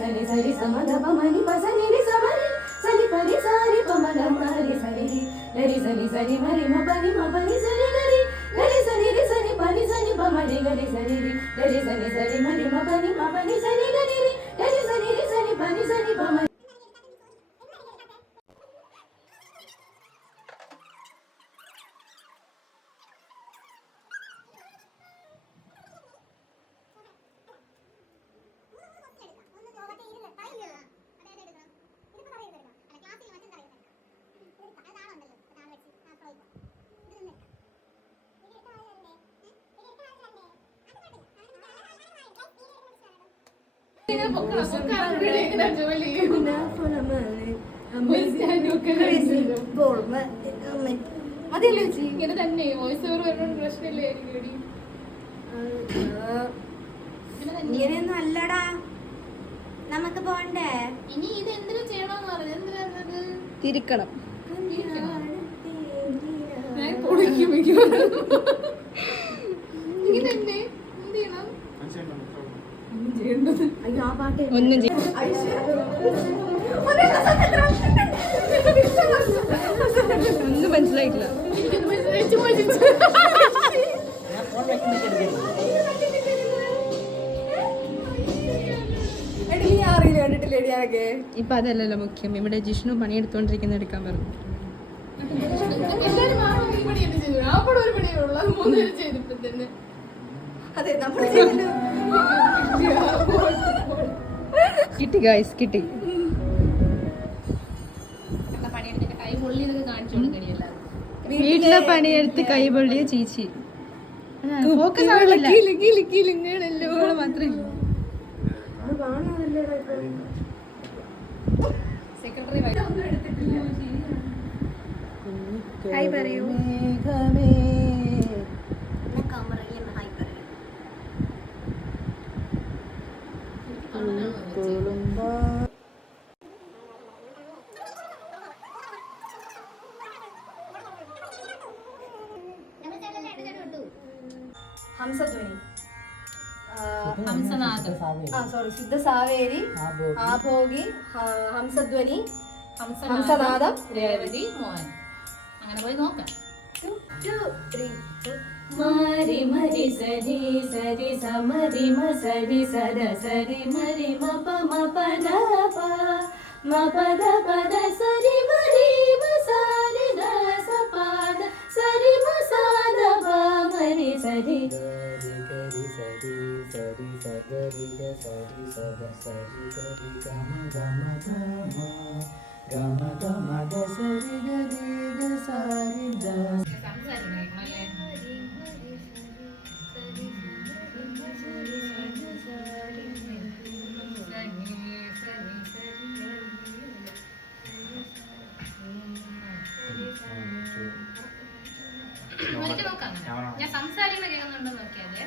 സരി സരി സമദ പമനി പസനി രി സമരി സരി പരി സാരി പമന മരി സരി ഗരി സരി സരി മരി മപനി മപനി സരി ഗരി ഗരി സരി രി സരി പനി സനി പമരി ഗരി സരി രി ഗരി സരി സരി മരി മപനി മപനി സരി ഗരി രി ഗരി സരി രി സരി പനി സനി പമരി. ഇങ്ങനെ തന്നെ വോയിസ് ഓവർ വരുന്ന പ്രശ്നമില്ലേ? ഇങ്ങനെയൊന്നും അല്ലടാ നമുക്ക് പോണ്ടേ. ഇനി ഇത് എന്തിനു ചെയ്യണമെന്ന് പറഞ്ഞു? എന്തിനാ തിരിക്കണം. ഇങ്ങനെ തന്നെ എന്ത് ചെയ്യണം? ഒന്നും ഒന്നും മനസ്സിലായിട്ടില്ല. ഇപ്പൊ അതല്ലല്ലോ മുഖ്യം. ഇവിടെ ജിഷ്ണു പണിയെടുത്തോണ്ടിരിക്കുന്ന എടുക്കാൻ പറഞ്ഞു. കിട്ടി ഗൈസ്, കിട്ടി. വീട്ടിലെ പണിയെടുത്ത് കൈ പൊള്ളിയ ചീച്ചി. മാത്രമേ സെക്രട്ടറി ഹായ് പറയൂ. ഹംസധ്വനി, സിദ്ധ സാവേരി, ആഭോഗി, ഹംസധ്വനി, ഹംസനാദം, രേവതി, മോഹൻ. അങ്ങനെ പോയി നോക്കാം. മരി മരി സരി സരി സമരി മ സരി സദ സരി മരി മ പ മ പദ പ മ പദ പദ സരി മരി മ സാരി ദ സ പദ സരി മ സാദ പ മരി സരി ഗരി ഗരി സരി സരി സഗരി ഗ സരി സദ സരി ഗരി ഗമ ഗമ ഗമ ഗമ ഗ സരി ഗരി ഗ സാരി ദ. ഞാൻ സംസാരിക്കുന്ന കേൾക്കുന്നുണ്ടോ നോക്കിയാലേ.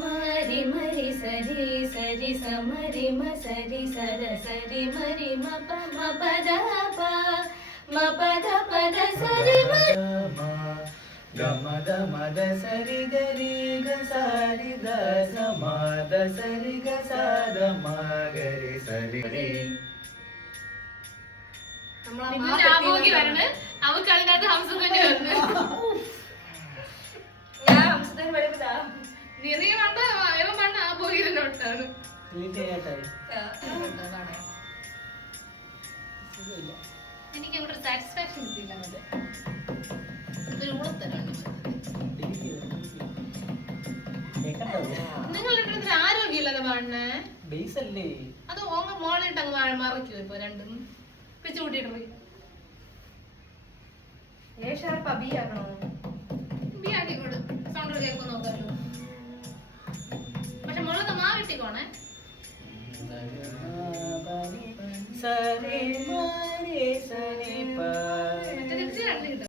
മരി മരി സരി സരി സമരി മ സരി സദ സരി മരി മ പ മ പദ പ മ പദ പദ സരി ഗമദ മദ സരി ഗരി ഗ സാരി ദ സമദ സരി ഗ സാദ മ ഗരി സരി. ആഭോഗി വരണ്, അവക്ക് അതിനകത്ത് ഹംസധ്വനി വരണ്. നീ പണ്ട് ഇവൻ പണ്ട് ആഭോഗി തന്നെ ഒട്ടാണ്. എനിക്ക് അങ്ങോട്ട് സാറ്റിസ്ഫാക്ഷൻ കിട്ടിയില്ല. മറ്റേ ഇതൊരു ഉളത്തരാണ്. നിങ്ങളുടെ അടുത്ത് ആരോഗ്യമില്ലാതെ പാടണേ. അത് ഓങ്ങ മോളിട്ട് അങ്ങ് മറയ്ക്കോ? ഇപ്പൊ രണ്ടും പിച്ചു കൂട്ടിയിട്ട് പോയി. ഏ ഷാർപ്പ് അബിയാകണോ?